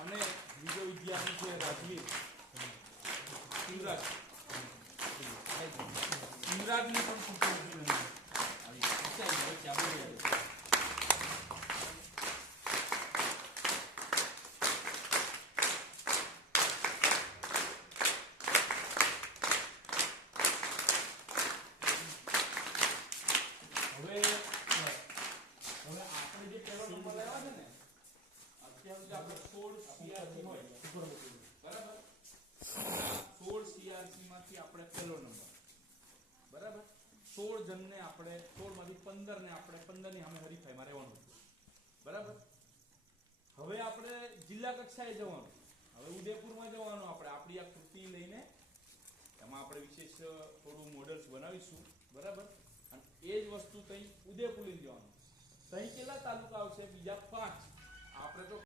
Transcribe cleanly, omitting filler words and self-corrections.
અને બીજો વિદ્યાર્થી છે રાજવીર શિવરાજ શિવરાજને પણ હવે આપણે જે પહેલો નંબર લાવ્યા છે ને અત્યારે જે આપણે 16 સીઆરસી હોય બરાબર 16 સીઆરસી માંથી આપણે પહેલો નંબર બરાબર 16 જણને આપણે 16 માંથી 15 ને આપણે 15 ની સામે હરીફાઈમાં રહેવાનું બરાબર હવે આપણે જિલ્લા કક્ષાએ જવાનું હવે ઉદયપુરમાં જવાનું આપણે આપણી આ કૃતિ લઈને એમાં આપણે વિશેષ થોડું મોડલ્સ બનાવીશું બરાબર અને એ જ વસ્તુ તઈ ઉદયપુર લઈ જવાનું તઈ કેટલા તાલુકા આવશે બીજા 5 આપણે તો